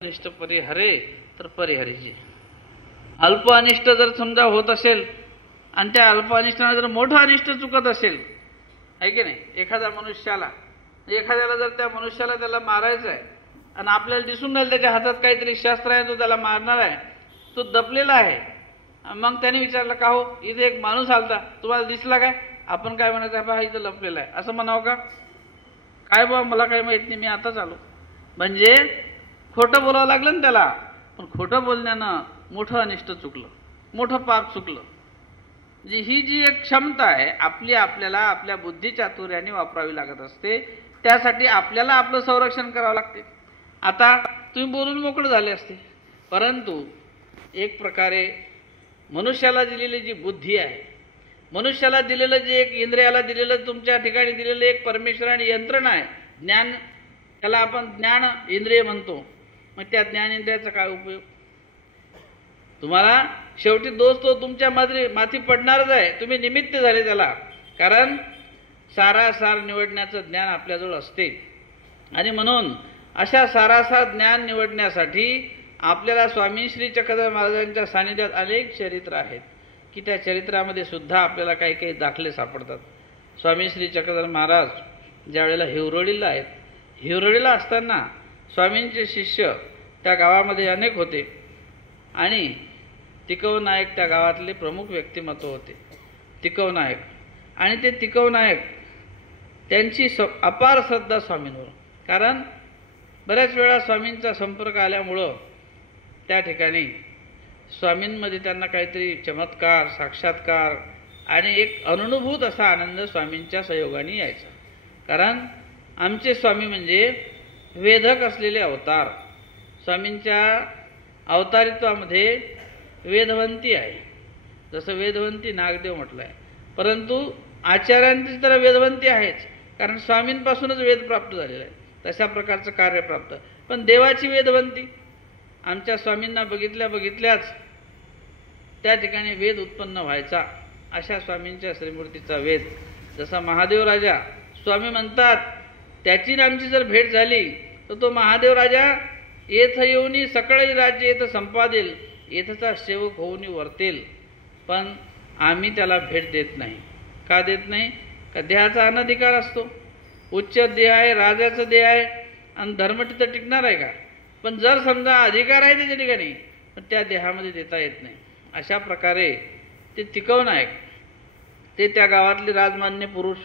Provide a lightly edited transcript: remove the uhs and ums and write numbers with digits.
अनिष्ट परिहरे तर परिहरीची. अल्प अनिष्ट जर समजा होत असेल आणि त्या अल्प अनिष्टाने जर मोठं अनिष्ट चुकत असेल, आहे की नाही, एखाद्याला जर त्या मनुष्याला त्याला मारायचं आहे आणि आपल्याला दिसून राहील त्याच्या हातात काहीतरी शस्त्र आहे, तो त्याला मारणार आहे, तो दपलेला आहे. मग त्याने विचारलं, का हो इथे एक माणूस आलता, तुम्हाला दिसला काय? आपण काय म्हणायचं, पहा इथं लपलेला आहे, असं म्हणावं का? काय बा मला काही माहित नाही, मी आताच आलो. म्हणजे खोटं बोलावं लागलं ना त्याला. पण खोटं बोलण्यानं मोठं अनिष्ट चुकलं, मोठं पाप चुकलं. ही जी एक क्षमता आहे आपल्याला आपल्या बुद्धिचातुर्याने वापरावी लागत असते. त्यासाठी आपल्याला आपलं संरक्षण करावं लागते. आता तुम्ही बोलून मोकळे झाले असते, परंतु एक प्रकारे मनुष्याला दिलेली जी बुद्धी आहे, मनुष्याला दिलेलं जे एक इंद्रियाला दिलेलं, तुमच्या ठिकाणी दिलेलं एक परमेश्वराने यंत्रणा आहे, ज्ञान, त्याला आपण ज्ञान इंद्रिय म्हणतो. मग त्या ज्ञान इंद्रियाचा काय उपयोग? तुम्हाला शेवटी दोष तो तुमच्या माथी पडणारच आहे. तुम्ही निमित्त झाले त्याला. कारण सारासार निवडण्याचं ज्ञान आपल्याजवळ असते. आणि म्हणून अशा सारासार ज्ञान निवडण्यासाठी आपल्याला स्वामी श्री चक्रधर महाराजांच्या सानिध्यात अनेक चरित्र आहेत की त्या चरित्रामध्ये सुद्धा आपल्याला काही काही दाखले सापडतात. स्वामी श्री चक्रधर महाराज ज्या वेळेला हिवरळीला आहेत, हिवरळीला असताना स्वामींचे शिष्य त्या गावामध्ये अनेक होते आणि तिकव नायक त्या गावातले प्रमुख व्यक्तिमत्व होते. तिकव नायक, आणि ते तिकव नायक त्यांची अपार श्रद्धा स्वामींवर. कारण बऱ्याच वेळा स्वामींचा संपर्क आल्यामुळं त्या ठिकाणी स्वामींमध्ये त्यांना काहीतरी चमत्कार, साक्षात्कार आणि एक अनुभूत असा आनंद स्वामींच्या सहयोगाने यायचा. कारण आमचे स्वामी म्हणजे वेधक असलेले अवतार. स्वामींच्या अवतारित्वामध्ये वेदवंती आहे. जसं वेदवंती नागदेव म्हटलं आहे, परंतु आचार्यांची तर वेदवंती आहेच, कारण स्वामींपासूनच वेद प्राप्त झालेला आहे. तशा प्रकारचं कार्य प्राप्त. पण देवाची वेदवंती आमच्या स्वामींना बघितल्याच त्या ठिकाणी वेद उत्पन्न व्हायचा. अशा स्वामींच्या श्रीमूर्तीचा वेद. जसा महादेव राजा स्वामी म्हणतात, त्याची आमची जर भेट झाली तर तो महादेव राजा येथ येऊनी सकळे राज्य येथ संपादेल, येथचा सेवक होऊन वर्तेल. पण आम्ही त्याला भेट देत नाही. का देत नाही? का देहाचा अनधिकार असतो. उच्च देह आहे, राजाचं देह आहे, आणि धर्म तिथं टिकणार आहे का? पण जर समजा अधिकार आहे त्याच्या ठिकाणी, पण त्या देहामध्ये देता येत नाही. अशा प्रकारे ते तिकव नायक, ते त्या गावातले राजमान्य पुरुष